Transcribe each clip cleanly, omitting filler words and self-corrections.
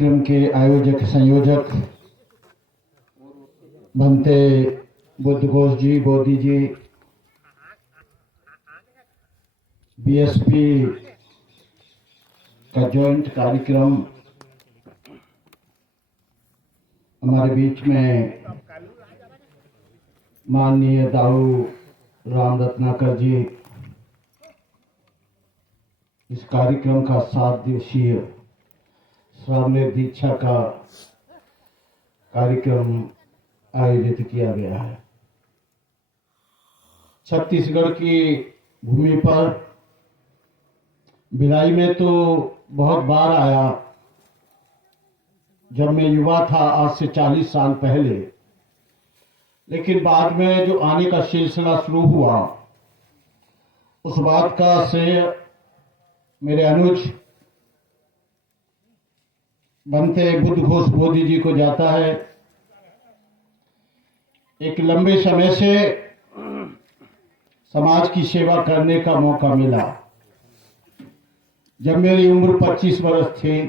कार्यक्रम के आयोजक संयोजक भंते बुद्ध घोष जी, बोधी जी, बीएसपी का जॉइंट कार्यक्रम हमारे बीच में माननीय दाऊ राम रत्नाकर जी इस कार्यक्रम का 7 दिवसीय स्वामी दीक्षा का कार्यक्रम आयोजित किया गया है। छत्तीसगढ़ की भूमि पर भिलाई में तो बहुत बार आया जब मैं युवा था, आज से 40 साल पहले, लेकिन बाद में जो आने का सिलसिला शुरू हुआ उस बात का श्रेय मेरे अनुज भंते बुद्ध घोष बोधी जी को जाता है। एक लंबे समय से समाज की सेवा करने का मौका मिला। जब मेरी उम्र 25 वर्ष थी,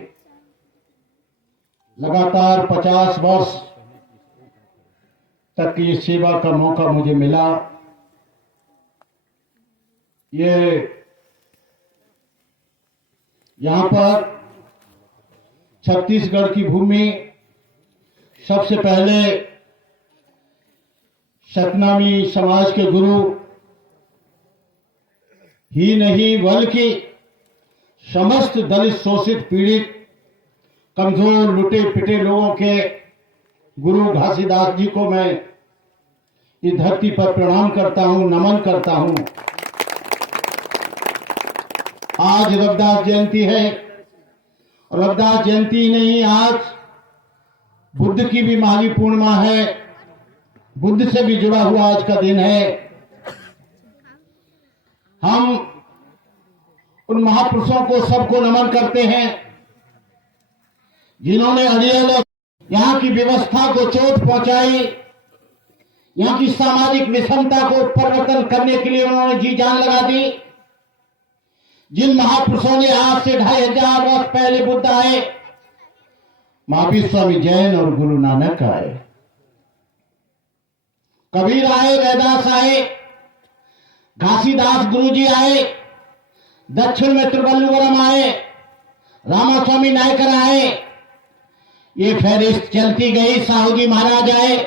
लगातार 50 वर्ष तक ये सेवा का मौका मुझे मिला। ये यहाँ पर छत्तीसगढ़ की भूमि सबसे पहले सतनामी समाज के गुरु ही नहीं बल्कि समस्त दलित, शोषित, पीड़ित, कमजोर, लुटे पिटे लोगों के गुरु घासीदास जी को मैं इस धरती पर प्रणाम करता हूं, नमन करता हूं। आज रविदास जयंती है। रविदास जयंती नहीं, आज बुद्ध की भी माघी पूर्णिमा है। बुद्ध से भी जुड़ा हुआ आज का दिन है। हम उन महापुरुषों को सबको नमन करते हैं जिन्होंने अड़ियल यहाँ की व्यवस्था को चोट पहुंचाई, यहाँ की सामाजिक विषमता को परिवर्तन करने के लिए उन्होंने जी जान लगा दी। जिन महापुरुषों ने आज से 2500 वर्ष पहले बुद्ध आए, महावीर स्वामी जैन और गुरु नानक आए, कबीर आए, रैदास आए, घासीदास गुरु जी आए, दक्षिण में त्रिवल्लुवरम आए, रामास्वामी नायकर आए। ये फहरिस्त चलती गई। साहू जी महाराज आए।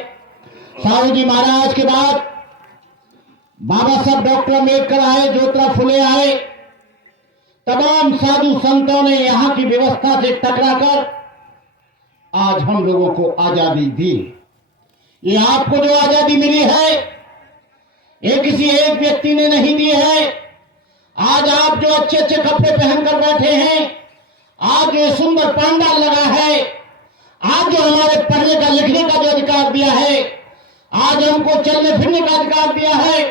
साहू जी महाराज के बाद बाबा साहब डॉक्टर अम्बेडकर आए, ज्योतिराव फुले आए। तमाम साधु संतों ने यहाँ की व्यवस्था से टकराकर आज हम लोगों को आजादी दी। ये आपको जो आजादी मिली है, ये किसी एक व्यक्ति ने नहीं दी है। आज आप जो अच्छे अच्छे कपड़े पहनकर बैठे हैं, आज जो सुंदर पंडाल लगा है, आज जो हमारे पढ़ने का, लिखने का जो अधिकार दिया है, आज हमको चलने फिरने का अधिकार दिया है,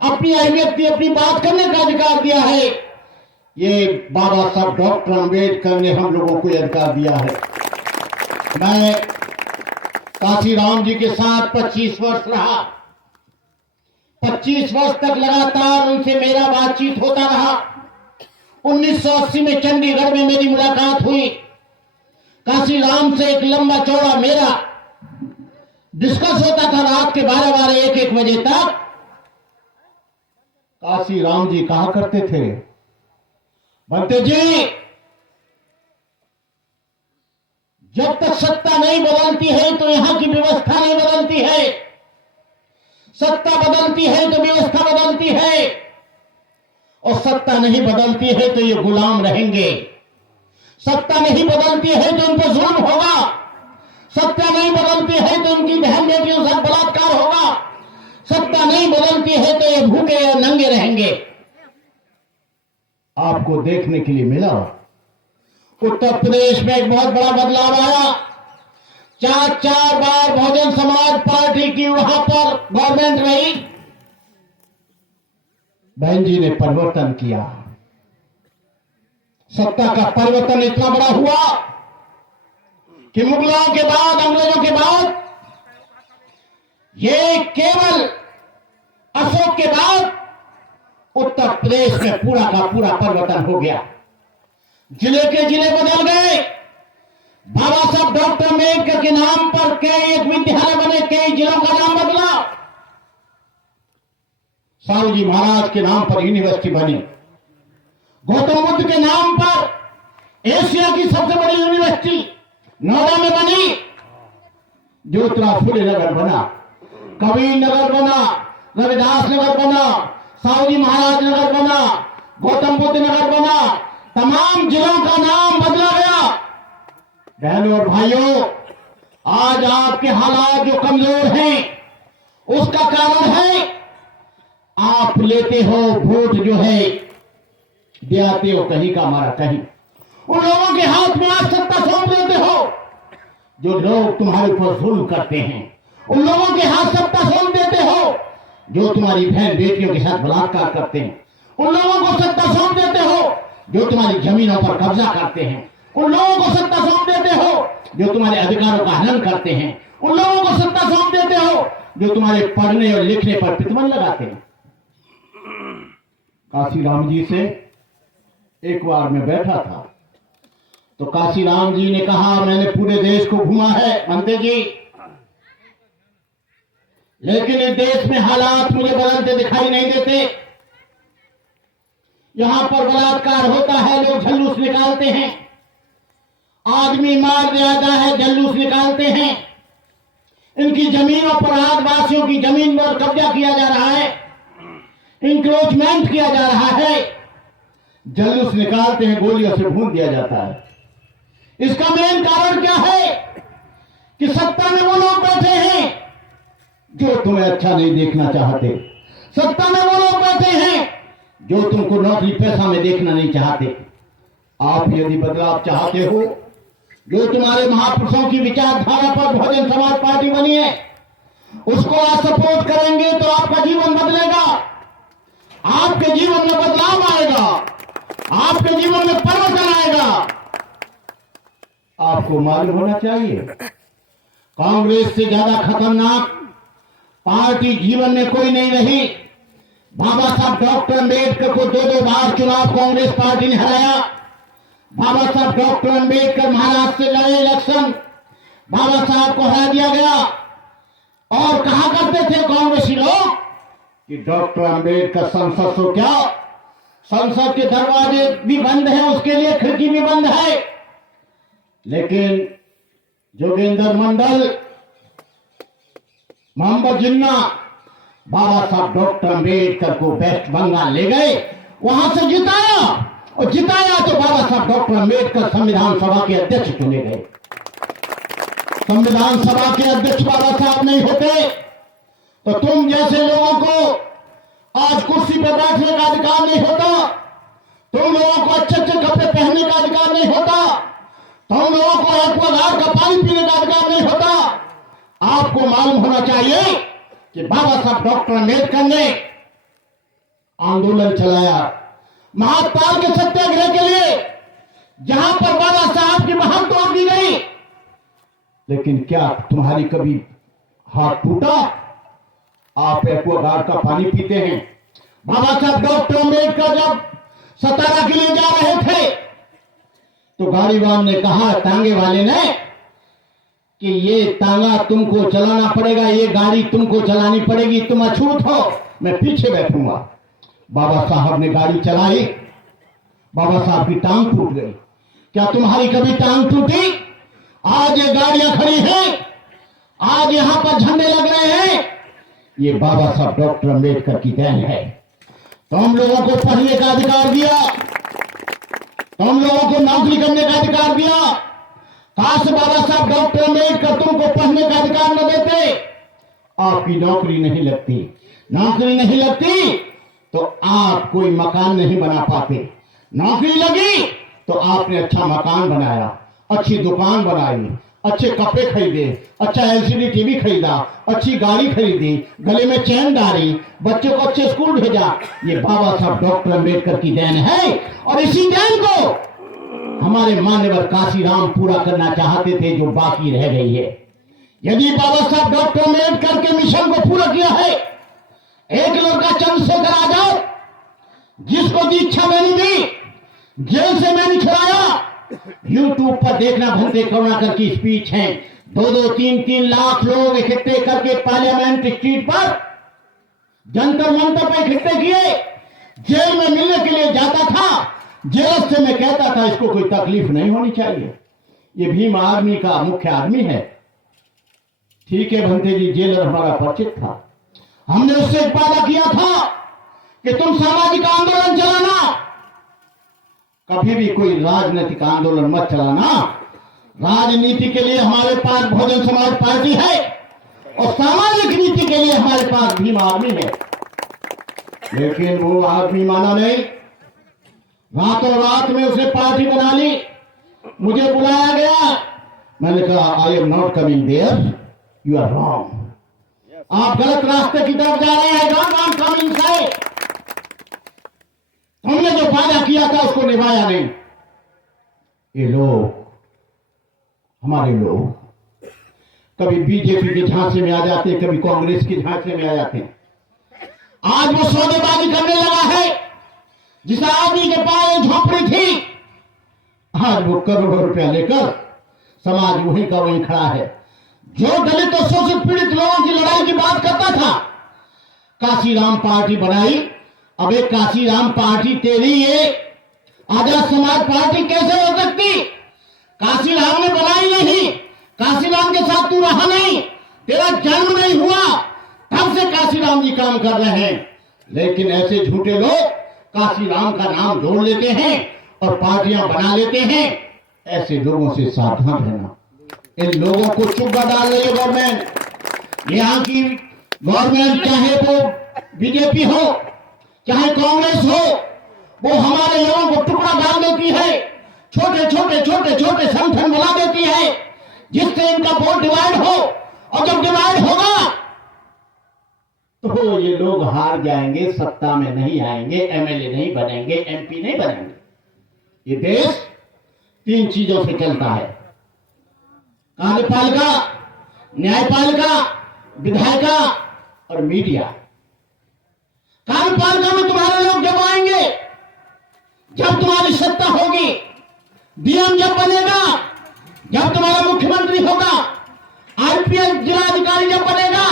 अपनी अहमियत की, अपनी बात करने का अधिकार दिया है, ये बाबा साहब डॉक्टर अम्बेडकर ने हम लोगों को अधिकार दिया है। मैं काशी राम जी के साथ 25 वर्ष रहा। 25 वर्ष तक लगातार उनसे मेरा बातचीत होता रहा। 1980 में चंडीगढ़ में मेरी मुलाकात हुई। काशी राम से एक लंबा चौड़ा मेरा डिस्कस होता था रात के 12-12, 1-1 बजे तक। काशी राम जी कहा करते थे, भंते जी, जब तक सत्ता नहीं बदलती है तो यहां की व्यवस्था नहीं बदलती है। सत्ता बदलती है तो व्यवस्था बदलती है, और सत्ता नहीं बदलती है तो ये गुलाम रहेंगे। सत्ता नहीं बदलती है तो उन पर जुल्म होगा। सत्ता नहीं बदलती है तो उनकी बहन बेटियों से बलात्कार होगा। सत्ता नहीं बदलती है तो ये भूखे या नंगे रहेंगे। आपको देखने के लिए मिला उत्तर प्रदेश में एक बहुत बड़ा बदलाव आया। 4 बार बहुजन समाज पार्टी की वहां पर गवर्नमेंट रही। बहन जी ने परिवर्तन किया। सत्ता का परिवर्तन इतना बड़ा हुआ कि मुगलों के बाद, अंग्रेजों के बाद, ये केवल अशोक के बाद उत्तर प्रदेश में पूरा का पूरा परिवर्तन हो गया। जिले के जिले बदल गए। साहब डॉक्टर अम्बेडकर के नाम पर कई एक विद्यालय बने, कई जिलों का नाम बदला। साहू जी महाराज के नाम पर यूनिवर्सिटी बनी। गौतम बुद्ध के नाम पर एशिया की सबसे बड़ी यूनिवर्सिटी नोएडा में बनी। ज्योतिराव फुले नगर बना, कबीर नगर बना, रविदास नगर बना, साहू जी महाराज नगर बना, गौतम बुद्ध नगर बना। तमाम जिलों का नाम बदला गया। बहनों और भाइयों, आज आपके हालात जो कमजोर हैं, उसका कारण है आप लेते हो वोट जो है, दिलाते हो कहीं का हमारा कहीं। उन लोगों के हाथ में आज सत्ता सौंप देते हो जो लोग तुम्हारे ऊपर जुल्म करते हैं। उन लोगों के हाथ सत्ता सौंप देते हो जो तुम्हारी बहन बेटियों के साथ बलात्कार करते हैं। उन लोगों को सत्ता सौंप देते हो जो तुम्हारी जमीनों पर कब्जा करते हैं। उन लोगों को सत्ता सौंप देते हो जो तुम्हारे अधिकारों का हनन करते हैं। उन लोगों को सत्ता सौंप देते हो जो तुम्हारे पढ़ने और लिखने पर प्रतिबंध लगाते हैं। काशीराम जी से एक बार मैं बैठा था तो काशीराम जी ने कहा, मैंने पूरे देश को घूमा है मंत्री जी, लेकिन इस देश में हालात मुझे बदलते दिखाई नहीं देते। यहां पर बलात्कार होता है, लोग जुलूस निकालते हैं, आदमी मार जाता है, जुलूस निकालते हैं। इनकी जमीनों पर आदिवासियों की जमीन पर कब्जा किया जा रहा है, इंक्रोचमेंट किया जा रहा है, जुलूस निकालते हैं, गोलियों से भून दिया जाता है। इसका मेन कारण क्या है कि सत्ता में वो लोग बैठे हैं जो तुम्हें अच्छा नहीं देखना चाहते। सत्ता में वो लोग बैठे हैं जो तुमको नौकरी पैसा में देखना नहीं चाहते। आप यदि बदलाव चाहते हो, जो तुम्हारे महापुरुषों की विचारधारा पर बहुजन समाज पार्टी बनी है, उसको आप सपोर्ट करेंगे तो आपका जीवन बदलेगा, आपके जीवन में बदलाव आएगा, आपके जीवन में परिवर्तन आएगा। आपको मालूम होना चाहिए, कांग्रेस से ज्यादा खतरनाक पार्टी जीवन में कोई नहीं रही। बाबा साहब डॉक्टर अम्बेडकर को 2-2 बार चुनाव कांग्रेस पार्टी ने हराया। बाबा साहब डॉक्टर अम्बेडकर महाराष्ट्र से लड़े इलेक्शन, बाबा साहब को हरा दिया गया। और कहा करते थे कांग्रेसी लोग कि डॉक्टर अम्बेडकर संसद तो क्या, संसद के दरवाजे भी बंद हैं, उसके लिए खिड़की भी बंद है। लेकिन जोगेंद्र मंडल, मोहम्मद जिन्ना बाबा साहब डॉक्टर अम्बेडकर को वेस्ट बंगाल ले गए, वहां से जिताया, और जिताया तो बाबा साहब डॉक्टर अम्बेडकर संविधान सभा के अध्यक्ष चुने गए। संविधान सभा के अध्यक्ष बाबा साहब नहीं होते तो तुम जैसे लोगों को आज कुर्सी पर बैठने का अधिकार नहीं होता, तुम लोगों को अच्छे अच्छे कपड़े पहनने का अधिकार नहीं होता, तुम लोगों को एक्वागार्ड का पानी पीने का अधिकार नहीं होता। आपको मालूम होना चाहिए कि बाबा साहब डॉक्टर अम्बेडकर ने आंदोलन चलाया महाकाल के सत्याग्रह के लिए, जहां पर बाबा साहब की महल तोड़ दी गई। लेकिन क्या तुम्हारी कभी हाथ टूटा? आप एक्वागार्ड का पानी पीते हैं। बाबा साहब डॉक्टर अम्बेडकर जब सतारा के लिए जा रहे थे तो गाड़ीवान ने कहा, तांगे वाले ने, कि ये तांगा तुमको चलाना पड़ेगा, ये गाड़ी तुमको चलानी पड़ेगी, तुम अछूत हो, मैं पीछे बैठूंगा। बाबा साहब ने गाड़ी चलाई, बाबा साहब की टांग टूट गई। क्या तुम्हारी कभी टांग टूटी? आज ये गाड़ियां खड़ी हैं, आज यहां पर झंडे लग रहे हैं, ये बाबा साहब डॉक्टर अम्बेडकर की देन है। तुम लोगों को पढ़ने का अधिकार दिया, तुम लोगों को नौकरी करने का अधिकार दिया। काश बाबा साहब डॉक्टर अम्बेडकर तुमको पढ़ने का अधिकार न देते, आपकी नौकरी नहीं लगती। नौकरी नहीं लगती तो आप कोई मकान नहीं बना पाते। नौकरी लगी तो आपने अच्छा मकान बनाया, अच्छी दुकान बनाई, अच्छे कपड़े खरीदे, अच्छा एलसीडी टीवी खरीदा, अच्छी गाड़ी खरीदी, गले में चैन डाली, बच्चों को अच्छे स्कूल भेजा। ये बाबा साहब डॉक्टर अम्बेडकर की देन है, और इसी देन को हमारे मान्यवर काशीराम पूरा करना चाहते थे, जो बाकी रह गई है। यदि बाबा साहब डॉक्टर अम्बेडकर के मिशन को पूरा किया है, एक लड़का चंद्रशेखर आजाद, जिसको दीक्षा मैंने दी, जेल से मैंने छुड़ाया, यूट्यूब पर देखना भंते करुणाकर की स्पीच है। 2-2, 3-3 लाख लोग इकट्ठे करके पार्लियामेंट स्ट्रीट पर जंतर मंतर पर इकट्ठे किए। जेल में मिलने के लिए जाता था, जेल से मैं कहता था इसको कोई तकलीफ नहीं होनी चाहिए, ये भीम आर्मी का मुख्य आदमी है। ठीक है भंते जी, जेलर हमारा परिचित था। हमने उससे वादा किया था कि तुम सामाजिक आंदोलन चलाना, कभी भी कोई राजनीतिक आंदोलन मत चलाना। राजनीति के लिए हमारे पास बहुजन समाज पार्टी है और सामाजिक नीति के लिए हमारे पास भीम आर्मी है। लेकिन वो आदमी माना नहीं, रातों रात में उसने पार्टी बना ली। मुझे बुलाया गया, मैंने कहा I am not coming there, you are wrong, आप गलत रास्ते की तरफ जा रहे हैं। गांव कमिंग साइड, हमने जो वादा किया था उसको निभाया नहीं। ये लोग, हमारे लोग कभी बीजेपी के झांसे में आ जाते, कभी कांग्रेस के झांसे में आ जाते। आज वो सौदेबाजी करने लगा है। जिस आदमी के पास झोपड़ी थी, आज वो करोड़ों रुपया लेकर समाज वहीं का वहीं खड़ा है। जो दलित और शोषित पीड़ित लोगों की लड़ाई की बात करता था, काशीराम पार्टी बनाई। अब एक काशीराम पार्टी तेरी, ये आजाद समाज पार्टी कैसे हो सकती? काशीराम ने बनाई नहीं, काशीराम के साथ तू रहा नहीं, तेरा जन्म नहीं हुआ, तब से काशीराम जी काम कर रहे हैं। लेकिन ऐसे झूठे लोग काशीराम का नाम जोड़ लेते हैं और पार्टियां बना लेते हैं। ऐसे लोगों से सावधान रहना। इन लोगों को चुप्पा डाल रही है गवर्नमेंट। यहाँ की गवर्नमेंट, चाहे वो बीजेपी हो चाहे कांग्रेस हो, वो हमारे लोगों को टुकड़ा डाल देती है, छोटे छोटे संगठन बना देती है, जिससे इनका वोट डिवाइड हो। और जब डिवाइड होगा तो ये लोग हार जाएंगे, सत्ता में नहीं आएंगे, एमएलए नहीं बनेंगे, एमपी नहीं बनेंगे। ये देश 3 चीजों से चलता है, कार्यपालिका, न्यायपालिका, विधायिका और मीडिया। कार्यपालिका में तुम्हारे लोग जब आएंगे, जब तुम्हारी सत्ता होगी, डीएम जब बनेगा, जब तुम्हारा मुख्यमंत्री होगा, आईपीएस जिलाधिकारी जब बनेगा,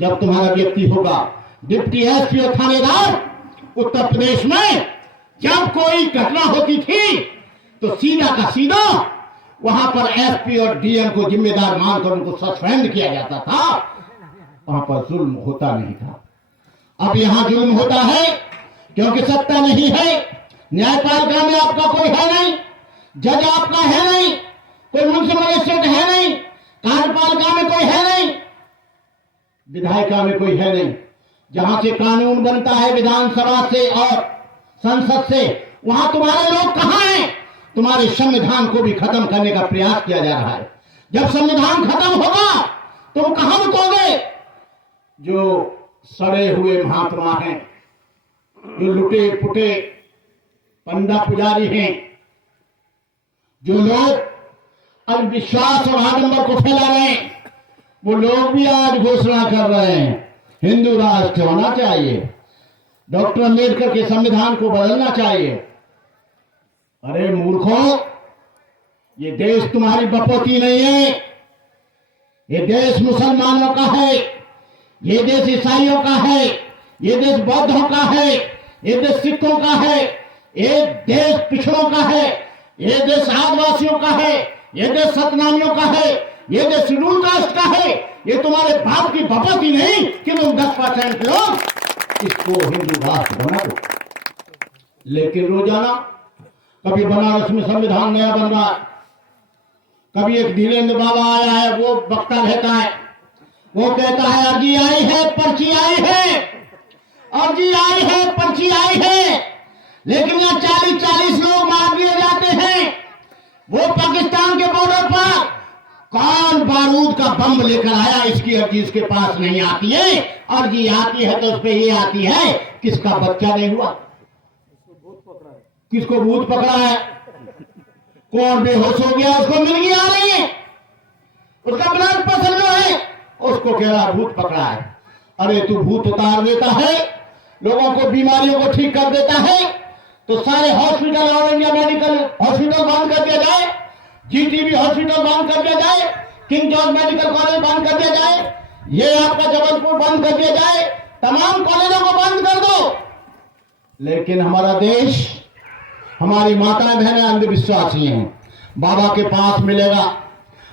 जब तुम्हारा व्यक्ति होगा डिप्टी एसपी और थानेदार। उत्तर प्रदेश में जब कोई घटना होती थी तो सीधा का सीधा वहां पर एसपी और डीएम को जिम्मेदार मानकर उनको सस्पेंड किया जाता था। वहां पर जुल्म होता नहीं था। अब यहां जुल्म होता है क्योंकि सत्ता नहीं है। न्यायपालिका में आपका कोई है नहीं, जज आपका है नहीं, कोई मुंसिपल मजिस्ट्रेट है नहीं, कार्यपालिका में कोई है नहीं, विधायिका में कोई है नहीं। जहां से कानून बनता है विधानसभा से और संसद से, वहां तुम्हारे लोग कहां हैं? तुम्हारे संविधान को भी खत्म करने का प्रयास किया जा रहा है। जब संविधान खत्म होगा तुम कहां रुकोगे? जो सड़े हुए महात्मा हैं, जो लुटे पुटे पंडा पुजारी हैं, जो लोग अंधविश्वास और आडंबर को फैला रहे हैं, वो लोग भी आज घोषणा कर रहे हैं हिंदू राष्ट्र होना चाहिए, डॉक्टर अम्बेडकर के संविधान को बदलना चाहिए। अरे मूर्खों, ये देश तुम्हारी बपौती नहीं है। ये देश मुसलमानों का है, ये देश ईसाइयों का है, ये देश बौद्धों का है, ये देश सिखों का है, ये देश पिछड़ों का है, ये देश आदिवासियों का है, ये देश सतनामियों का है, ये देश शेड्यूल कास्ट का है। ये तुम्हारे बाप की बपौती नहीं कि तुम 10% लोग इसको हिंदू राष्ट्र बना दो। लेकिन रोजाना कभी बनारस में संविधान नया बन रहा है, कभी एक धीरेन्द्र बाबा आया है, वो वक्ता रहता है, वो कहता है अर्जी आई है, पर्ची आई है, अर्जी आई है, पर्ची आई है, लेकिन यहाँ 40-40 लोग मार दिए जाते हैं। वो पाकिस्तान के बॉर्डर पर कौन बारूद का बम लेकर आया, इसकी अर्जी इसके पास नहीं आती है। अर्जी आती है तो उस पर ये आती है किसका बच्चा नहीं हुआ, किसको भूत पकड़ा है, कौन बेहोश हो गया, उसको मिर्गी आ रही है, उसका ब्लड प्रेशर जो है उसको कह रहा भूत पकड़ा है। अरे तू भूत उतार देता है, लोगों को बीमारियों को ठीक कर देता है, तो सारे hospital all India medical hospital बंद कर दिया जाए, जीटीबी हॉस्पिटल बंद कर दिया जाए, किंग जॉर्ज मेडिकल कॉलेज बंद कर दिया जाए, ये आपका जबलपुर बंद कर दिया जाए, तमाम कॉलेजों को बंद कर दो। लेकिन हमारा देश, हमारी माताएं बहनें अंधविश्वासी हैं। बाबा के पास मिलेगा,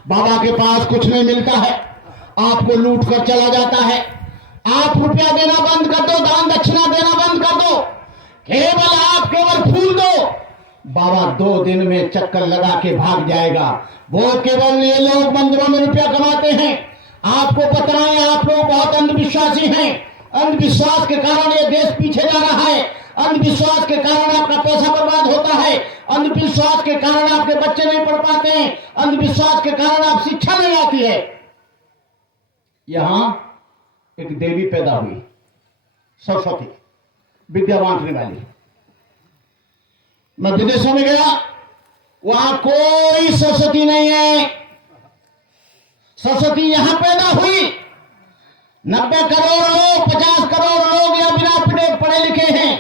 बाबा के पास कुछ नहीं मिलता है, आपको लूट कर चला जाता है। आप रुपया देना बंद कर दो, दान दक्षिणा देना बंद कर दो, केवल फूल दो, बाबा 2 दिन में चक्कर लगा के भाग जाएगा। वो केवल ये लोग मंदिरों में रुपया कमाते हैं। आपको पता है, आप लोग बहुत अंधविश्वासी हैं। अंधविश्वास के कारण ये देश पीछे जा रहा है। अंधविश्वास के कारण आपका पैसा बर्बाद होता है। अंधविश्वास के कारण आपके बच्चे नहीं पढ़ पाते हैं। अंधविश्वास के कारण आप शिक्षा नहीं आती है। यहां एक देवी पैदा हुई, सरस्वती, विद्या बांटने वाली। मैं विदेशों में गया, वहां कोई सरस्वती नहीं है। सरस्वती यहां पैदा हुई। 90 करोड़ लोग, 50 करोड़ लोग यहां बिना पढ़े लिखे हैं।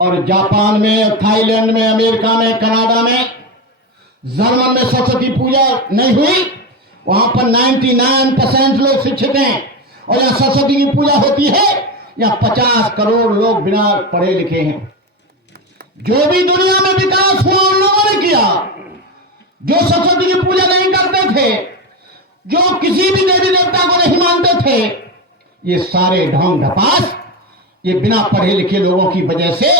और जापान में, थाईलैंड में, अमेरिका में, कनाडा में, जर्मन में सरस्वती पूजा नहीं हुई। वहां पर 99% लोग शिक्षित हैं। और यहां सरस्वती की पूजा होती है, यहां 50 करोड़ लोग बिना पढ़े लिखे हैं। जो भी दुनिया में विकास हुआ उन लोगों ने किया। जो सरस्वती की पूजा नहीं करते थे, जो किसी भी देवी देवता को नहीं मानते थे, ये सारे ढोंग ढपास, ये बिना पढ़े लिखे लोगों की वजह से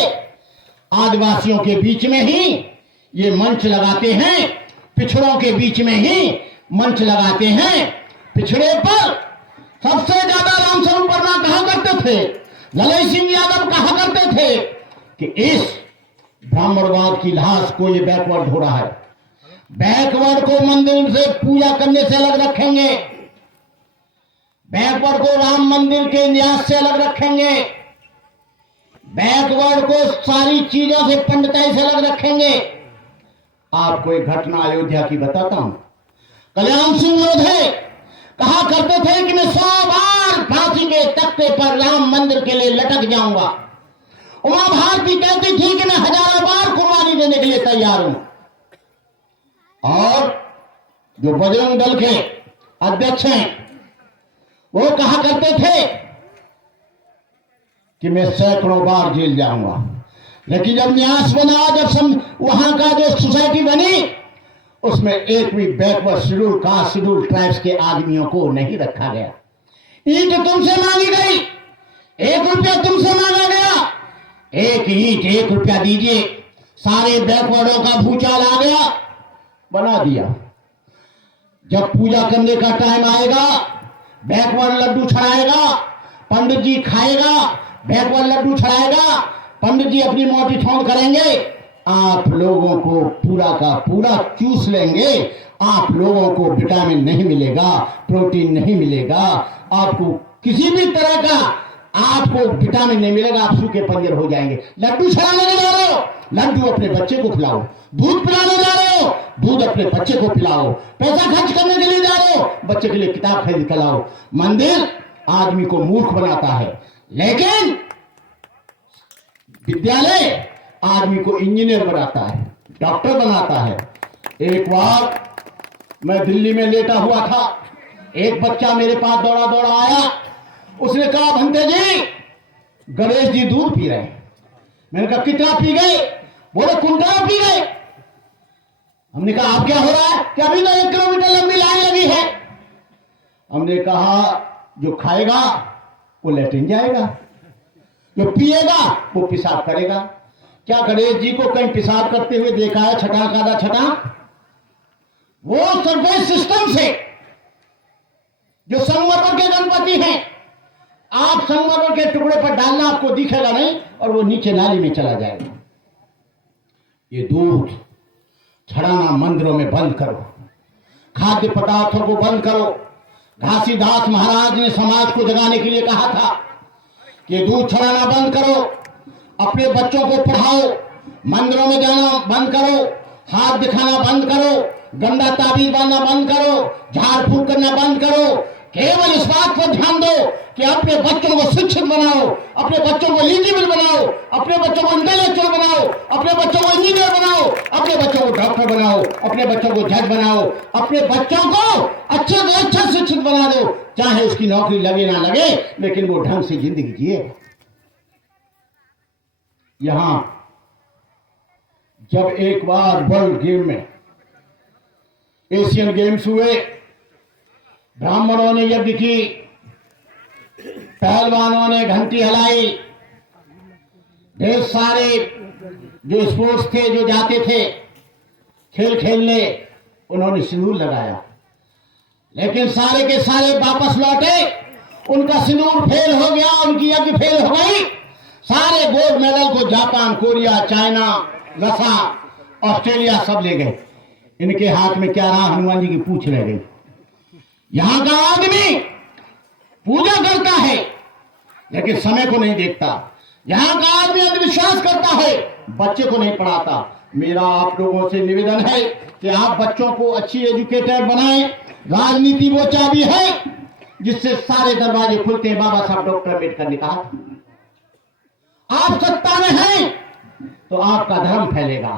आदिवासियों के बीच में ही ये मंच लगाते हैं, पिछड़ों के बीच में ही मंच लगाते हैं। पिछड़े पर सबसे ज्यादा रामस्वरूप वर्मा कहा करते थे, ललई सिंह यादव कहा करते थे कि इस ब्राह्मणवाद की लाश को ये बैकवर्ड हो रहा है। बैकवर्ड को मंदिर से पूजा करने से अलग रखेंगे, बैकवर्ड को राम मंदिर के न्यास से अलग रखेंगे, बैकवर्ड को सारी चीजों से पंडिताई से अलग रखेंगे। आपको एक घटना अयोध्या की बताता हूं। कल्याण सिंह लोधे कहा करते थे कि मैं 100 बार फांसी के तख्ते पर राम मंदिर के लिए लटक जाऊंगा। उमा भारती कहती थी कि मैं 1000 बार कुर्बानी देने के लिए तैयार हूं। और जो बजरंग दल के अध्यक्ष हैं, वो कहा करते थे कि मैं सैकड़ों बार जेल जाऊंगा। लेकिन जब न्यास बना, जब वहां का जो सोसाइटी बनी, उसमें एक भी backward schedule caste, schedule tribes के आदमियों को नहीं रखा गया। ईंट तुमसे मांगी गई, 1 रुपया तुमसे मांगा गया, 1 ईंट 1 रुपया दीजिए। सारे बैकवर्डों का भूचाल आ गया, बना दिया। जब पूजा करने का टाइम आएगा, बैकवर्ड लड्डू चढ़ाएगा, पंडित जी खाएगा, बैकवर्ड लड्डू चढ़ाएगा, पंडित जी अपनी मोटी ठोंक करेंगे, आप लोगों को पूरा का पूरा चूस लेंगे। आप लोगों को विटामिन नहीं मिलेगा, प्रोटीन नहीं मिलेगा, आपको किसी भी तरह का आपको विटामिन नहीं मिलेगा, आप सूखे पंजर हो जाएंगे। लड्डू चढ़ाने जा रहे हो, लड्डू अपने बच्चे को खिलाओ। दूध पिलाने जा रहे हो, दूध अपने बच्चे को पिलाओ। पैसा खर्च करने के लिए जा रहे हो, बच्चे के लिए किताब खरीद कर लाओ। मंदिर आदमी को मूर्ख बनाता है, लेकिन विद्यालय आदमी को इंजीनियर बनाता है, डॉक्टर बनाता है। एक बार मैं दिल्ली में लेटा हुआ था, एक बच्चा मेरे पास दौड़ा दौड़ा आया। उसने कहा, भंते जी, गणेश जी दूध पी रहे हैं। मैंने कहा, कितना पी गए? बोले, कुंटल पी गए। हमने कहा, आप क्या हो रहा है? कि अभी तो 1 किलोमीटर लंबी लाइन लगी है। हमने कहा, जो खाएगा वो लेटिन जाएगा, जो पिएगा वो पेशाब करेगा। क्या गणेश जी को कहीं पेशाब करते हुए देखा है? छटाक आधा छटाक। वो सर्वेस सिस्टम से जो संगमरमर के गणपति हैं, आप संगमरमर के टुकड़े पर डालना, आपको दिखेगा नहीं और वो नीचे नाली में चला जाएगा। ये दूध चढ़ाना मंदिरों में बंद करो, खाद्य पदार्थों को बंद करो। घासीदास महाराज ने समाज को जगाने के लिए कहा था कि दूध चढ़ाना बंद करो, अपने बच्चों को पढ़ाओ, मंदिरों में जाना बंद करो, हाथ दिखाना बंद करो, गंदा ताबीज बांधना बंद करो, झाड़ फूक करना बंद करो। केवल इस बात पर ध्यान दो कि अपने बच्चों को शिक्षित बनाओ, अपने बच्चों को एलिजिबल बनाओ, अपने बच्चों को इंटेलेक्चुअल बनाओ, अपने बच्चों को इंजीनियर बनाओ, अपने बच्चों को डॉक्टर बनाओ, अपने बच्चों को जज बनाओ, अपने बच्चों को अच्छे से अच्छा शिक्षित बना दो, चाहे उसकी नौकरी लगे ना लगे, लेकिन वो ढंग से जिंदगी जिए। यहां जब एक बार वर्ल्ड गेम में एशियन गेम्स हुए, ब्राह्मणों ने यज्ञ की, पहलवानों ने घंटी हिलाई, ढेर सारे जो स्पोर्ट्स थे जो जाते थे खेल खेलने, उन्होंने सिंदूर लगाया, लेकिन सारे के सारे वापस लौटे, उनका सिंदूर फेल हो गया, उनकी यज्ञ फेल हो गई। सारे गोल्ड मेडल को जापान, कोरिया, चाइना, रसा, ऑस्ट्रेलिया सब ले गए। इनके हाथ में क्या रहा? हनुमान जी की पूंछ रह गई। यहां का आदमी पूजा करता है लेकिन समय को नहीं देखता। यहां का आदमी अंधविश्वास करता है, बच्चे को नहीं पढ़ाता। मेरा आप लोगों से निवेदन है कि आप बच्चों को अच्छी एजुकेटेड बनाएं। राजनीति वो चाबी है जिससे सारे दरवाजे खुलते हैं। बाबा साहब डॉक्टर अम्बेडकर ने कहा, आप सत्ता में हैं तो आपका धर्म फैलेगा,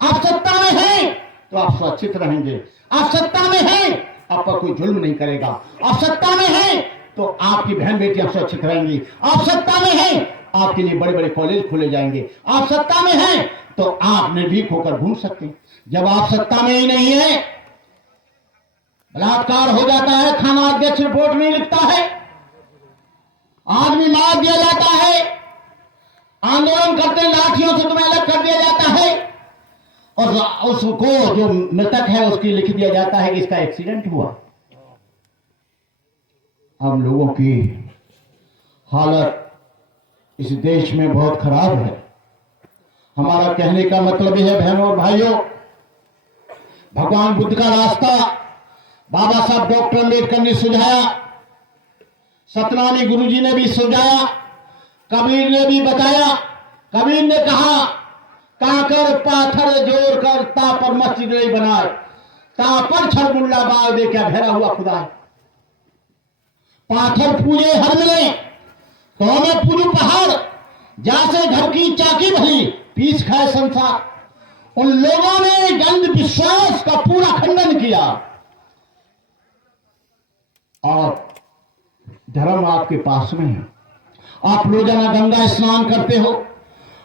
आप सत्ता में हैं तो आप सुरक्षित रहेंगे, आप सत्ता में हैं आपका कोई जुल्म नहीं करेगा, आप सत्ता में हैं तो आपकी बहन बेटियां सुरक्षित रहेंगी, आप सत्ता में हैं आपके लिए बड़े बड़े कॉलेज खोले जाएंगे, आप सत्ता में हैं तो आप निर्भीक होकर घूम सकते हैं। जब आप सत्ता में ही नहीं है, बलात्कार हो जाता है, थाना अध्यक्ष रिपोर्ट नहीं लिखता है, आदमी मार दिया जाता है, आंदोलन करते हैं, लाठियों से तुम्हें अलग कर दिया जाता है, और उसको जो मृतक है उसकी लिख दिया जाता है कि इसका एक्सीडेंट हुआ। हम लोगों की हालत इस देश में बहुत खराब है। हमारा कहने का मतलब यह है बहनों और भाइयों, भगवान बुद्ध का रास्ता बाबा साहब डॉक्टर अम्बेडकर ने सुझाया, सतनामी गुरुजी ने भी सुझाया, कबीर ने भी बताया। कबीर ने कहा, काकर पाथर जोड़ कर ता पर मस्जिद नहीं बनाए, ता पर छरमुल्ला बाग दे क्या घेरा हुआ खुदा है। पाथर पूजे हर मिले तो हमें पूजू पहाड़, जैसे घर की चाकी भली पीस खाए संसार। उन लोगों ने अंधविश्वास का पूरा खंडन किया और धर्म आपके पास में है। आप रोजाना गंगा स्नान करते हो,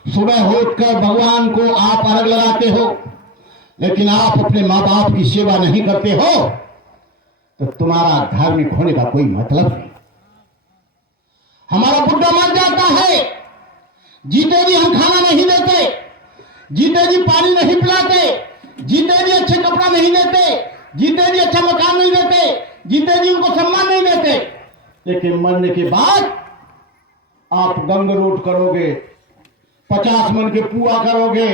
सुबह उठकर भगवान को आप अर्घ लगाते हो, लेकिन आप अपने माँ बाप की सेवा नहीं करते हो तो तुम्हारा धार्मिक होने का कोई मतलब नहीं। हमारा बुढ़ा मर जाता है, जीते जी हम खाना नहीं देते, जीते जी पानी नहीं पिलाते, जीते जी अच्छे कपड़ा नहीं देते, जीते जी अच्छा मकान नहीं देते, जीते जी उनको सम्मान नहीं देते, लेकिन मरने के बाद आप गंग रोट करोगे, 50 मन के पुआ करोगे,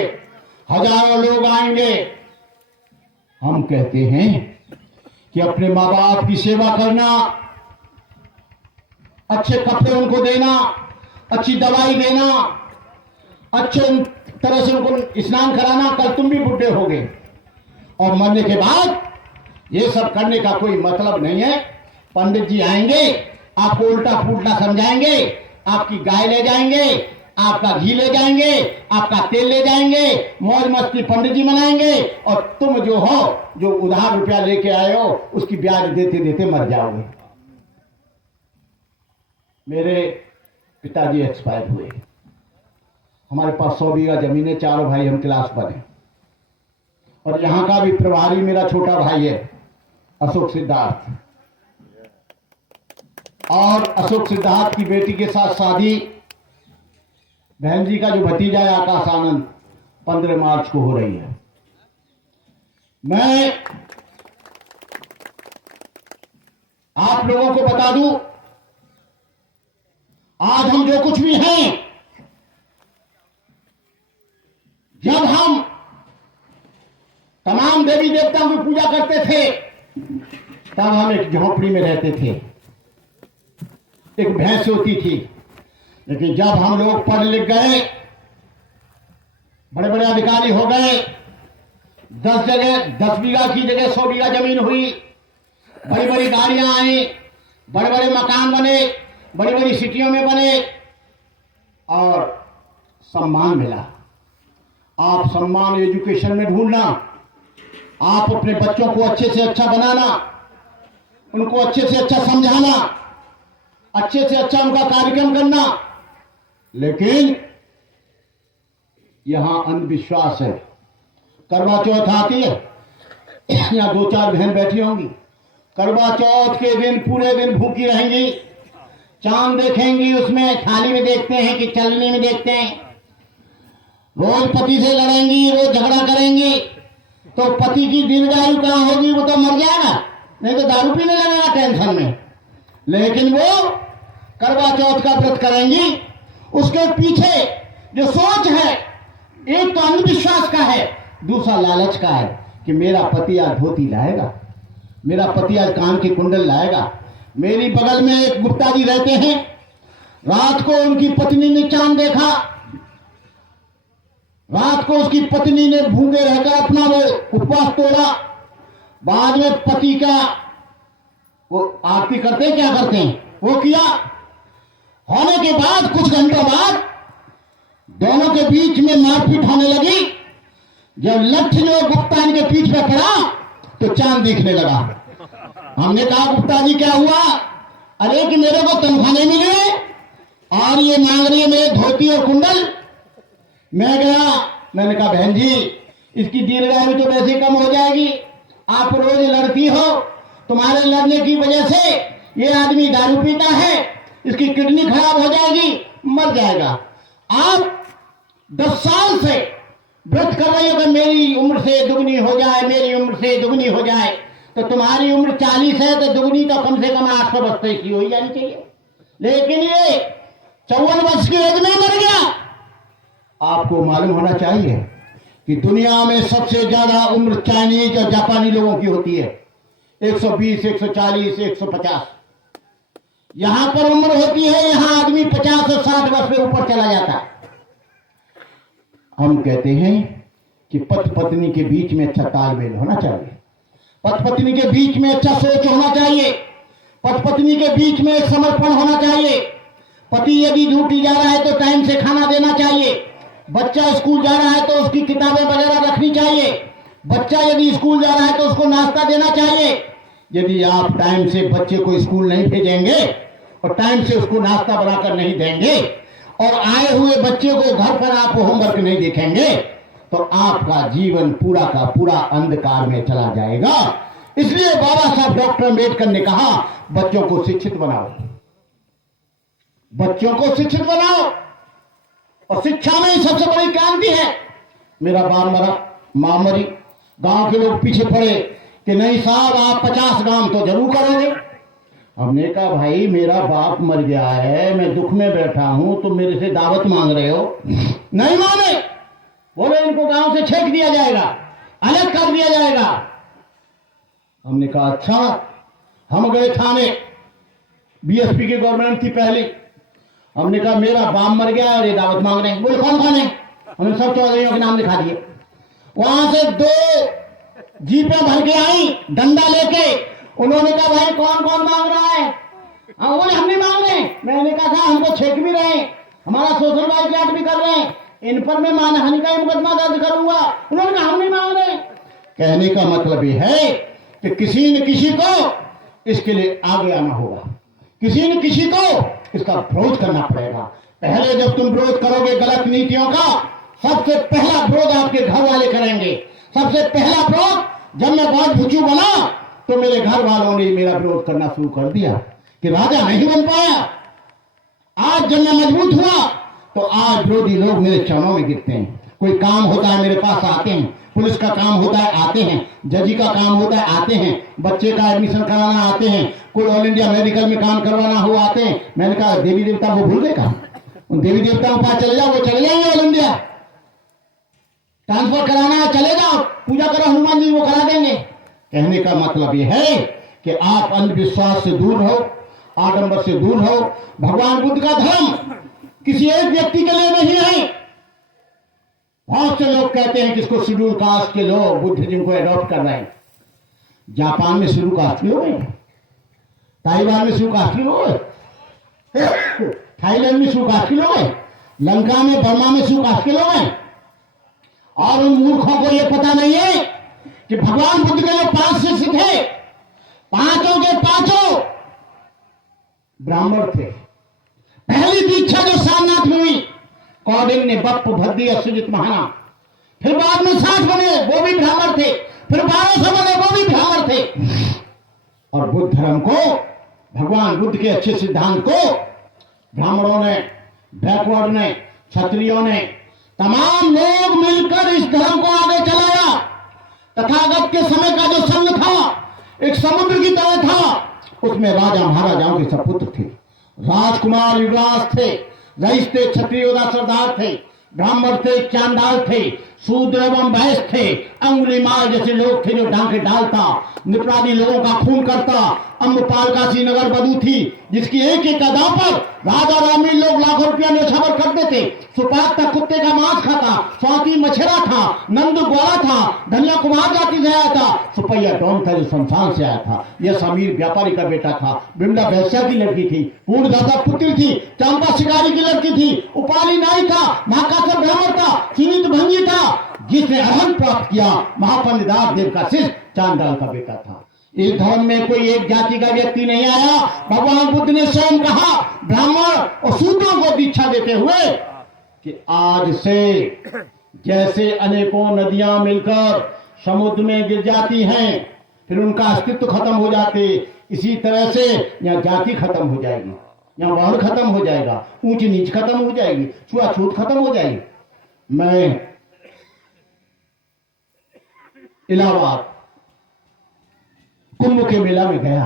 हजारों लोग आएंगे। हम कहते हैं कि अपने माँ बाप की सेवा करना, अच्छे कपड़े उनको देना, अच्छी दवाई देना, अच्छे तरह से उनको स्नान कराना, कल तुम भी बुढ़े होगे और मरने के बाद ये सब करने का कोई मतलब नहीं है। पंडित जी आएंगे, आपको उल्टा पुल्टा समझाएंगे, आपकी गाय ले जाएंगे, आपका घी ले जाएंगे, आपका तेल ले जाएंगे, मौज मस्ती पंडित जी मनाएंगे, और तुम जो हो, जो उधार रुपया लेके आए हो, उसकी ब्याज देते देते मर जाओगे। मेरे पिताजी एक्सपायर हुए, हमारे पास 100 बीघा जमीन है, चारों भाई हम क्लास पर हैं, और यहां का भी प्रभारी मेरा छोटा भाई है अशोक सिद्धार्थ, और अशोक सिद्धार्थ की बेटी के साथ शादी बहन जी का जो भतीजा है आकाश आनंद 15 मार्च को हो रही है। मैं आप लोगों को बता दूं, आज हम जो कुछ भी हैं, जब हम तमाम देवी देवताओं की पूजा करते थे तब हम एक झोंपड़ी में रहते थे, एक भैंस होती थी। लेकिन जब हम लोग पढ़ लिख गए, बड़े बड़े अधिकारी हो गए, 10 बीघा की जगह 100 बीघा जमीन हुई, बड़ी बड़ी गाड़ियां आई, बड़े बड़े मकान बने, बड़ी बड़ी सिटियों में बने और सम्मान मिला। आप सम्मान एजुकेशन में ढूंढना, आप अपने बच्चों को अच्छे से अच्छा बनाना, उनको अच्छे से अच्छा समझाना, अच्छे से अच्छा उनका कार्यक्रम करना। लेकिन यहां अंधविश्वास है। करवा चौथ आती है, यहां 2-4 बहन बैठी होंगी, करवा चौथ के दिन पूरे दिन भूखी रहेंगी, चांद देखेंगी, उसमें थाली में देखते हैं कि चलनी में देखते हैं, रोज पति से लड़ेंगी, रोज झगड़ा करेंगी। तो पति की दीर्घायु कहां होगी? वो तो मर जाएगा, नहीं तो दारू पीने लगेगा टेंशन में। लेकिन वो करवा चौथ का व्रत करेंगी, उसके पीछे जो सोच है, एक तो अंधविश्वास का है, दूसरा लालच का है कि मेरा पति आज धोती लाएगा, मेरा पति आज कान की कुंडल लाएगा। मेरी बगल में एक गुप्ता जी रहते हैं, रात को उनकी पत्नी ने चांद देखा, रात को उसकी पत्नी ने भूखे रहकर अपना वो उपवास तोड़ा। बाद में पति का वो आरती करते हैं, क्या करते हैं, वो किया। होने के बाद कुछ घंटों बाद दोनों के बीच में मारपीट होने लगी। जब लठ जो गुप्ता इनके पीठ पे पड़ा तो चांद दिखने लगा। हमने कहा गुप्ता जी क्या हुआ? अरे कि मेरे को तनख्वाह नहीं मिली और ये मांग रही है मेरे धोती और कुंडल। मैं गया, मैंने कहा बहन जी इसकी दीर्घायु तो वैसे कम हो जाएगी, आप रोज लड़ती हो, तुम्हारे लड़ने की वजह से ये आदमी दारू पीता है, इसकी किडनी खराब हो जाएगी, मर जाएगा। आप 10 साल से व्रत कर रही हो कि मेरी उम्र से दुगनी हो जाए, मेरी उम्र से दुगनी हो जाए। तो तुम्हारी उम्र 40 है तो दुगनी तो कम से कम 800 वर्ष की हो ही जानी चाहिए। लेकिन ये 54 वर्ष की एज में मर गया। आपको मालूम होना चाहिए कि दुनिया में सबसे ज्यादा उम्र चाइनीज और जापानी लोगों की होती है, 120, 140, 150। यहां पर उम्र होती है, यहां आदमी 50 और 60 वर्ष से ऊपर चला जाता है। हम कहते हैं कि पति पत्नी के बीच में अच्छा तालमेल होना चाहिए, पति पत्नी के बीच में अच्छा सोच होना चाहिए, पति पत्नी के बीच में समर्पण होना चाहिए। पति यदि ड्यूटी जा रहा है तो टाइम से खाना देना चाहिए, बच्चा स्कूल जा रहा है तो उसकी किताबें वगैरह रखनी चाहिए, बच्चा यदि स्कूल जा रहा है तो उसको नाश्ता देना चाहिए। यदि आप टाइम से बच्चे को स्कूल नहीं भेजेंगे और टाइम से उसको नाश्ता बनाकर नहीं देंगे और आए हुए बच्चे को घर पर आप होमवर्क नहीं देखेंगे तो आपका जीवन पूरा का पूरा अंधकार में चला जाएगा। इसलिए बाबा साहब डॉक्टर अम्बेडकर ने कहा बच्चों को शिक्षित बनाओ, बच्चों को शिक्षित बनाओ। और शिक्षा में ही सबसे बड़ी क्रांति है। मेरा बाप मरा, मां मरी, गांव के लोग पीछे पड़े कि नहीं साहब आप 50 काम तो जरूर करोगे। हमने कहा भाई मेरा बाप मर गया है, मैं दुख में बैठा हूं, तो मेरे से दावत मांग रहे हो? नहीं माने, बोले इनको गांव से छेक दिया जाएगा, अलग कर दिया जाएगा। हमने कहा अच्छा। हम गए थाने, बीएसपी की गवर्नमेंट थी पहली। हमने कहा मेरा बाप मर गया और ये दावत मांग रहे हैं। बोले कौन कौन है? हमने सब चौधरियों के नाम लिखा दिए। वहां से 2 जीपें भर के आई डंडा लेके। उन्होंने कहा भाई कौन कौन मांग रहा है? बोले हम नहीं मांग रहे। मैंने कहा था हमको छेक भी रहे, हमारा सोशल बाइकाट भी कर रहे हैं, इन पर मैं मानहानि का मुकदमा दर्ज करूंगा। उन्होंने कहा हम नहीं मांग रहे। कहने का मतलब ये है कि किसी न किसी को इसके लिए आगे आना होगा, किसी न किसी को इसका विरोध करना पड़ेगा। पहले जब तुम विरोध करोगे गलत नीतियों का, सबसे पहला विरोध आपके घर वाले करेंगे। सबसे पहला विरोध जब मैं बहुत भुचू बना तो मेरे घर वालों ने मेरा विरोध करना शुरू कर दिया कि राजा नहीं बन पाया। आज जब मैं मजबूत हुआ तो आज विरोधी लोग मेरे चरणों में गिरते हैं। कोई काम होता है मेरे पास आते हैं, पुलिस का काम होता है आते हैं, जजी का काम होता है आते हैं, बच्चे का एडमिशन कराना आते हैं, कोई ऑल इंडिया मेडिकल में काम करवाना हो आते हैं। मैंने कहा देवी देवता वो भूल गए का? उन देवी देवताओं के पास चले जाओ, वो चले जाएंगे ऑल इंडिया। ट्रांसफर कराना है चले जाओ, पूजा करो हनुमान जी, वो करा देंगे। कहने का मतलब ये है कि आप अंधविश्वास से दूर रहो, आडंबर से दूर रहो। भगवान बुद्ध का धर्म किसी एक व्यक्ति के लिए नहीं है। बहुत से लोग कहते हैं कि इसको शेड्यूल कास्ट के लोग बुद्धिज्म को एडॉप्ट कर रहे हैं। जापान में शेड्यूल कास्ट भी हो गए, ताइवान में શું કાફી હોય, थाईलैंड में શું काफी लोग हैं, लंका में बर्मा में શું काफी लोग हैं। और उन मूर्खों को यह पता नहीं है कि भगवान बुद्ध के जो 5 शिष्य थे, पांचों के पांचों ब्राह्मण थे। पहली दीक्षा जो सारनाथ में हुई, कौंडिन्य ने बप्प भद्दी असुजित महाना, फिर बाद में 60 बने वो भी ब्राह्मण थे, फिर 1200 बने वो भी ब्राह्मण थे। और बुद्ध धर्म को, भगवान बुद्ध के अच्छे सिद्धांत को ब्राह्मणों ने, बैकवर्ड ने, क्षत्रियों ने, तमाम लोग मिलकर इस धर्म को आगे चलाया। तथागत के समय का जो संघ था एक समुद्र की तरह था, उसमें राजा महाराजाओं के सपुत्र थे, राजकुमार युवराज थे, रईस थे, क्षत्रिय योद्धा सरदार थे, ब्राह्मण थे, चांडाल थे, शूद्र एवं वैश्य थे, अंगुलीमाल जैसे लोग थे जो डांके डालता, निपराधी लोगों का खून करता। अम्बपाल काशी नगर बधू थी जिसकी एक एक अदा पर राजा रामी लोग लाखों रुपया न्यौछावर करते थे। सुपात तक कुत्ते का मांस खाता, स्वाति मछेरा था, नंद गोरा था, धनिया कुमार जाति से आया था, सुपैया डॉन था जो शमशान से आया था, यह समीर व्यापारी का बेटा था, बिमला वैश्या की लड़की थी, पूर्ण दादा पुत्री थी, चंपा शिकारी की लड़की थी, उपाली नाई था, महाकाश्यप ब्राह्मण था, सीमित भंगी था, जिसने अहम प्राप्त किया महापंडित देव का शिष्य चांडाल का बेटा था। इस धर्म में कोई एक जाति का व्यक्ति नहीं आया। भगवान बुद्ध ने स्वयं कहा ब्राह्मण और शूद्रों को दीक्षा देते हुए कि आज से जैसे अनेकों नदियां मिलकर समुद्र में गिर जाती हैं, फिर उनका अस्तित्व खत्म हो जाते, इसी तरह से यहाँ जाति खत्म हो जाएगी, यहाँ वर्ण खत्म हो जाएगा, ऊंच नीच खत्म हो जाएगी, छुआछूत खत्म हो जाएगी। मैं इलाहाबाद कुंभ के मेला में गया।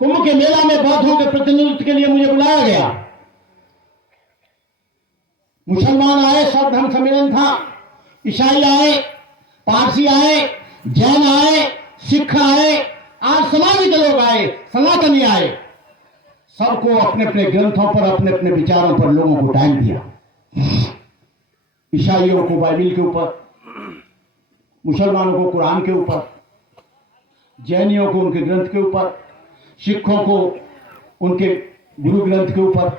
कुंभ के मेला में बौद्धों के प्रतिनिधित्व के लिए मुझे बुलाया गया। मुसलमान आए, सब धर्म सम्मेलन था, ईसाई आए, पारसी आए, जैन आए, सिख आए, आज समाज के लोग आए, सनातनी आए। सबको अपने अपने ग्रंथों पर, अपने अपने विचारों पर लोगों को टाइम दिया। ईसाइयों को बाइबिल के ऊपर, मुसलमानों को कुरान के ऊपर, जैनियों को उनके ग्रंथ के ऊपर, सिखों को उनके गुरु ग्रंथ के ऊपर।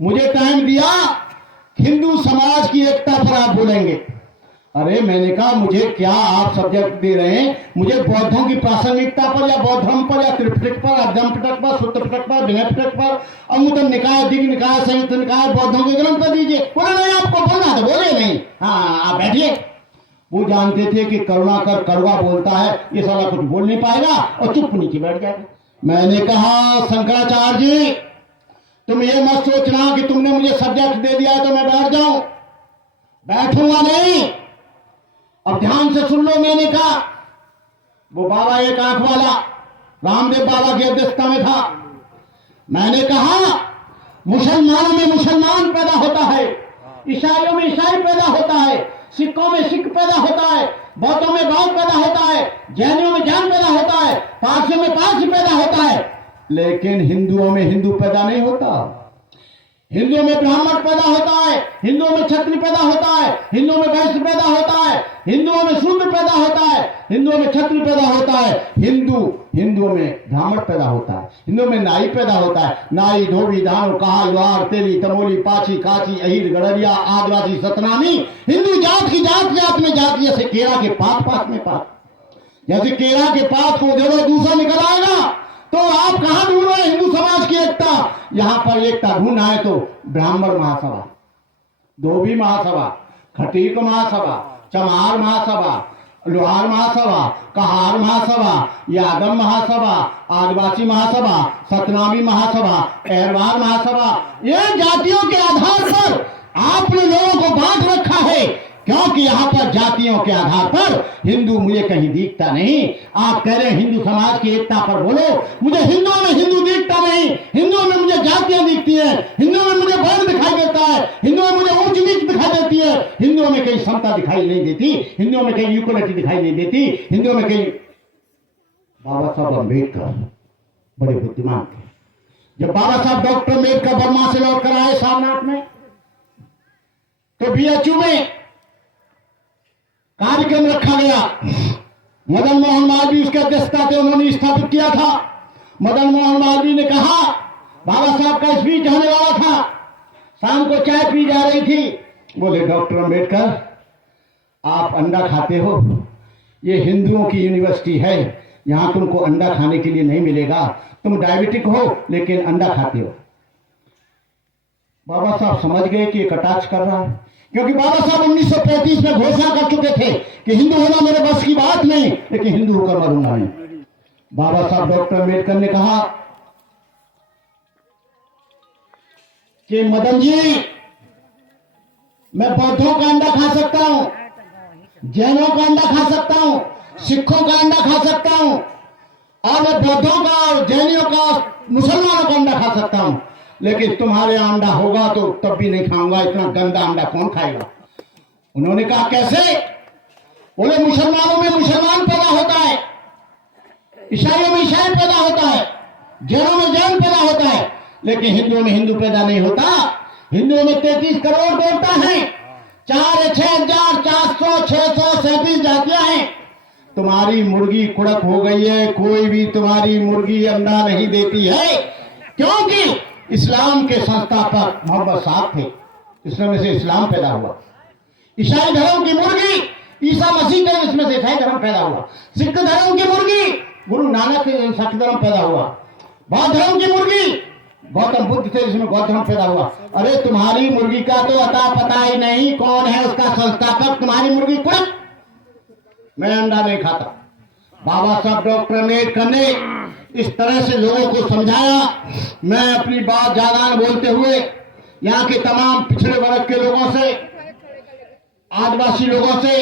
मुझे टाइम दिया, हिंदू समाज की एकता पर आप बोलेंगे। अरे मैंने कहा मुझे क्या आप सब्जेक्ट दे रहे हैं, मुझे बौद्धों की प्रासंगिकता पर या बौद्ध धर्म पर या त्रिपिटक पर, अध्यम पिटक पर, शुद्ध पिटक पर, विनय पिटक पर, अमूतन निकाय, दिव्य निकाय, संयुक्त निकाय, बौद्धों के ग्रंथ पर दीजिए। बोले नहीं आपको बोलना तो बोले नहीं, हाँ आप बैठिए। वो जानते थे कि करुणाकर कड़वा बोलता है, ये साला कुछ बोल नहीं पाएगा और चुप नीचे बैठ गया। मैंने कहा शंकराचार्य जी तुम ये मत सोचना कि तुमने मुझे सब्जेक्ट दे दिया है तो मैं बैठ जाऊं, बैठूंगा नहीं। अब ध्यान से सुन लो। मैंने कहा वो बाबा एक आंख वाला रामदेव बाबा की अध्यक्षता में था। मैंने कहा मुसलमानों में मुसलमान पैदा होता है, ईसाइयों में ईसाई पैदा होता है, सिखों में सिख पैदा होता है, बौद्धों में बौद्ध पैदा होता है, जैनियों में जैन पैदा होता है, पारसियों में पारसी पैदा होता है, लेकिन हिंदुओं में हिंदू पैदा नहीं होता। हिंदुओं में ब्राह्मण पैदा होता है, हिंदुओं में क्षत्रिय पैदा होता है, हिंदुओं में वैश्य पैदा होता है, हिंदुओं में शूद्र पैदा होता है, हिंदुओं में क्षत्रिय पैदा होता है, हिंदुओं में ब्राह्मण पैदा होता है, हिंदुओं में नाई पैदा होता है। नाई, धोबी, दानो, कहा, युआर, तेली, तमोली, पाची, काची, अहिर, गड़रिया, आदिवासी, सतनामी, हिंदू जात की जात जात में जात, जैसे केरा के पात पात में पात। जैसे केरा के पात को उधेड़ो दूसरा निकल आएगा, तो आप कहां ढूंढ रहे हैं हिंदू समाज की एकता? यहां पर एकता ढूंढना है तो ब्राह्मण महासभा, धोबी महासभा, खटीक महासभा, चमार महासभा, लोहार महासभा, कहार महासभा, यादव महासभा, आदिवासी महासभा, सतनामी महासभा, एरवार महासभा, ये जातियों के आधार पर आपने लोगों को बांट रखा है, क्योंकि यहां पर जातियों के आधार पर हिंदू मुझे कहीं दिखता नहीं। आप कह रहे हैं हिंदू समाज की एकता पर बोलो, मुझे हिंदुओं में हिंदू दिखता नहीं, हिंदुओं में मुझे जातियां दिखती हैं, हिंदुओं में मुझे वर्ण दिखाई देता है, हिंदुओं में मुझे ऊंच नीच दिखाई देती है, हिंदुओं में कहीं समता दिखाई नहीं देती, हिंदुओं में कहीं इक्वलिटी दिखाई नहीं देती, हिंदुओं में कहीं। बाबा साहब अम्बेडकर बड़े बुद्धिमान थे। जब बाबा साहब डॉक्टर अम्बेडकर बर्मा से लौट कर आए सारनाथ में, तो बीएचयू में कार्यक्रम रखा गया। मदन मोहन मालवीय उसके अध्यक्षता थे, उन्होंने स्थापित किया था। मदन मोहन मालवीय ने कहा, बाबा साहब का स्पीच होने वाला था, शाम को चाय पी जा रही थी। बोले डॉक्टर अंबेडकर आप अंडा खाते हो, ये हिंदुओं की यूनिवर्सिटी है, यहां तुमको अंडा खाने के लिए नहीं मिलेगा, तुम डायबिटिक हो लेकिन अंडा खाते हो। बाबा साहब समझ गए कि ये कटाक्ष कर रहा है, क्योंकि बाबा साहब 1935 में घोषणा कर चुके थे कि हिंदू होना मेरे बस की बात नहीं, लेकिन हिंदू होकर मरूंगा नहीं। बाबा साहब डॉक्टर अम्बेडकर ने कहा कि मदन जी, मैं बौद्धों का अंडा खा सकता हूं, जैनों का अंडा खा सकता हूं, सिखों का अंडा खा सकता हूं, और मैं बौद्धों का और जैनियों का मुसलमानों का अंडा खा सकता हूं, लेकिन तुम्हारे यहाँ अंडा होगा तो तब भी नहीं खाऊंगा, इतना गंदा अंडा कौन खाएगा। उन्होंने कहा कैसे? बोले मुसलमानों में मुसलमान पैदा होता है, ईसाइयों में ईसाई पैदा होता है, जैनों में जैन पैदा होता है, लेकिन हिंदुओं में हिंदू पैदा नहीं होता। हिंदुओं में 33 करोड़ देवता हैं, 4,6,437 जातियां हैं। तुम्हारी मुर्गी कुड़क हो गई है, कोई भी तुम्हारी मुर्गी अंडा नहीं देती है, क्योंकि इस्लाम के संस्थापक मोहम्मद साहब थे, इसमें से इस्लाम पैदा हुआ। ईसाई धर्म की मुर्गी ईसा मसीह थे, इसमें से ईसाई धर्म पैदा हुआ। सिख धर्म की मुर्गी गुरु नानक से सिख धर्म पैदा हुआ। बौद्ध धर्म की मुर्गी गौतम बुद्ध थे, जिसमें गौतम धर्म पैदा हुआ। अरे तुम्हारी मुर्गी का तो अता पता ही नहीं कौन है उसका संस्थापक, तुम्हारी मुर्गी कुड़क। मैं अंडा नहीं खाता। बाबा साहब डॉक्टर अम्बेडकर ने इस तरह से लोगों को समझाया। मैं अपनी बात ज्यादा न बोलते हुए यहाँ के तमाम पिछड़े वर्ग के लोगों से, आदिवासी लोगों से,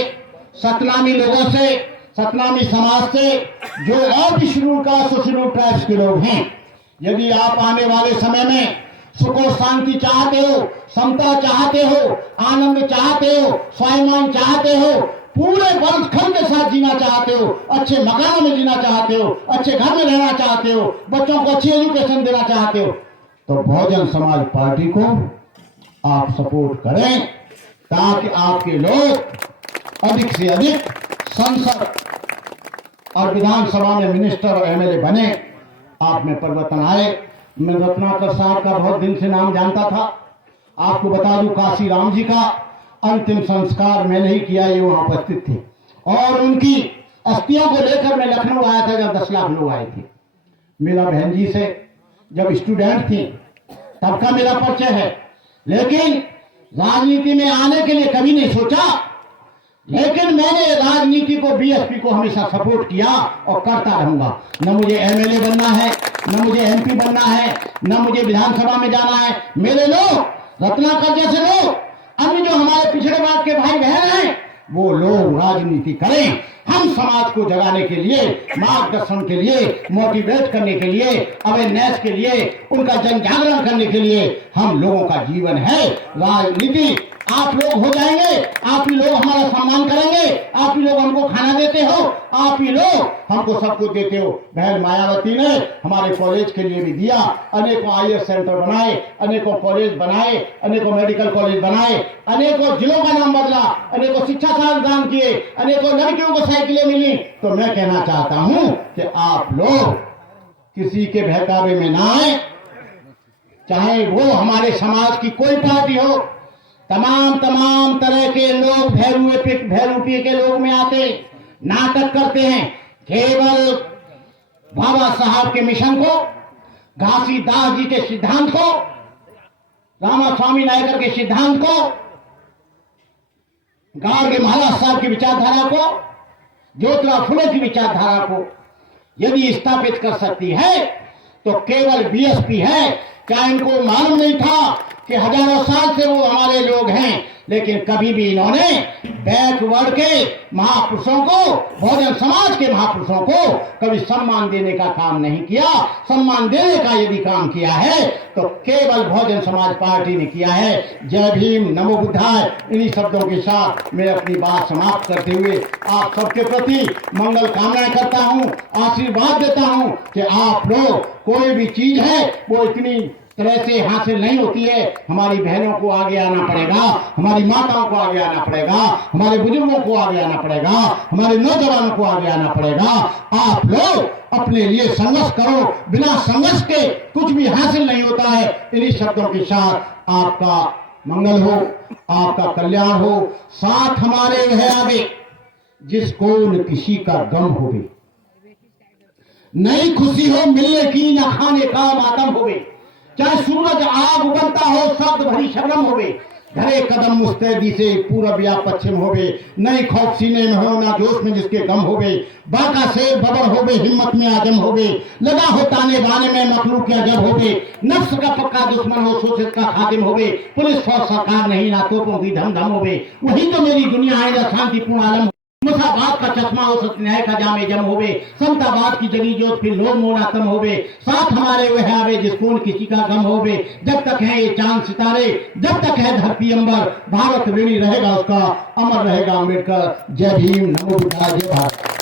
सतनामी लोगों से, सतनामी समाज से, जो और भी शेड्यूल कास्ट और शेड्यूल ट्राइब्स के लोग हैं, यदि आप आने वाले समय में सुख और शांति चाहते हो, समता चाहते हो, आनंद चाहते हो, स्वाभिमान चाहते हो, पूरे वर्गखंड के साथ जीना चाहते हो, अच्छे मकानों में जीना चाहते हो, अच्छे घर में रहना चाहते हो, बच्चों को अच्छी एजुकेशन देना चाहते हो, तो बहुजन समाज पार्टी को आप सपोर्ट करें, ताकि आपके लोग अधिक से अधिक संसद और विधानसभा में मिनिस्टर और एमएलए बने, आप में परिवर्तन आए। मैं रत्नाकर साहब का बहुत दिन से नाम जानता था। आपको बता दूं, काशी राम जी का अंतिम संस्कार मैंने ही किया, ये वहां उपस्थित थे, और उनकी अस्थियों को लेकर मैं लखनऊ आया था जब 10 लाख लोग आए थे। मेरा बहन जी से जब स्टूडेंट थी तब का मेरा परिचय है, लेकिन राजनीति में आने के लिए कभी नहीं सोचा। लेकिन मैंने राजनीति को, बीएसपी को हमेशा सपोर्ट किया और करता रहूंगा। न मुझे एमएलए बनना है, न मुझे एमपी बनना है, न मुझे विधानसभा में जाना है। मेरे लोग, रत्नाकर जैसे लोग, अन्य जो हमारे पिछड़े वर्ग के भाई बहन हैं, वो लोग राजनीति करें। हम समाज को जगाने के लिए, मार्गदर्शन के लिए, मोटिवेट करने के लिए, अवेयरनेस के लिए, उनका जन जागरण करने के लिए हम लोगों का जीवन है राजनीति। आप लोग हो जाएंगे, आप ही लोग हमारा सम्मान करेंगे, आप ही लोग हमको खाना देते हो, आप ही लोग हमको सब कुछ देते हो। बहन मायावती ने हमारे कॉलेज के लिए भी दिया, अनेकों आईएएस सेंटर बनाए, अनेकों कॉलेज बनाए, अनेकों मेडिकल कॉलेज बनाए, अनेकों जिलों का नाम बदला, अनेकों शिक्षा संस्थान किए, अनेकों लड़कियों को साइकिलें मिली। तो मैं कहना चाहता हूं कि आप लोग किसी के बहकावे में ना आए, चाहे वो हमारे समाज की कोई पार्टी हो। तमाम तरह के लोग भैरूपी के लोग में आते, नाटक करते हैं। केवल बाबा साहब के मिशन को, घासीदास जी के सिद्धांत को, रामास्वामी नायकर के सिद्धांत को, गार्गे महाराज साहब की विचारधारा को, ज्योतिराव फुले की विचारधारा को यदि स्थापित कर सकती है तो केवल बीएसपी है। क्या इनको मालूम नहीं था कि हजारों साल से वो हमारे लोग हैं, लेकिन कभी भी इन्होंने बैकवर्ड के महापुरुषों को, बहुजन समाज के महापुरुषों को कभी सम्मान देने का काम नहीं किया। सम्मान देने का यदि काम किया है तो केवल बहुजन समाज पार्टी ने किया है। जय भीम, नमो बुद्धाय। इन्हीं शब्दों के साथ मैं अपनी बात समाप्त करते हुए आप सबके प्रति मंगल कामनाएं करता हूं, आशीर्वाद देता हूं कि आप लोग कोई भी चीज है वो इतनी तरह से हासिल नहीं होती है। हमारी बहनों को आगे आना पड़ेगा, हमारी माताओं को आगे आना पड़ेगा, हमारे बुजुर्गों को आगे आना पड़ेगा, हमारे नौजवानों को आगे आना पड़ेगा। आप लोग अपने लिए संघर्ष करो, बिना संघर्ष के कुछ भी हासिल नहीं होता है। इन्हीं शब्दों के साथ आपका मंगल हो, आपका कल्याण हो। साथ हमारे वह आगे जिसको न किसी का गम होवे, नई खुशी हो मिलने की, न खाने का मातम होवे। चाहे सूरज आग उगलता हो, शब्द भरी शबनम होवे। घरे कदम मुस्तैदी से पूरब या पश्चिम होवे, नई खौफ सीने में हो, ना जोश में जिसके गम होवे। बाका से बबर होवे, हिम्मत में आजम होवे। लगा हो ताने बाने में मखलूक या जब होवे। नफ्स का पक्का दुश्मन हो, शोषित का खादिम होवे। पुलिस फौज सरकार नहीं, ना तोपों की धम धम होवे। वही तो मेरी दुनिया है, ना शांतिपूर्ण आलम। मुसाबाद का चश्मा हो, सत्य न्याय का जामे जम होवे। समताबाद की जगी जोत फिर लोग मोनातम होवे। साथ हमारे वह आवे जिसको किसी का गम होवे। जब तक है ये चांद सितारे, जब तक है धरती अंबर, भारत ऋणी रहेगा उसका, अमर रहेगा अम्बेडकर। जय भीम, नमो बुद्धाय, जय भारत।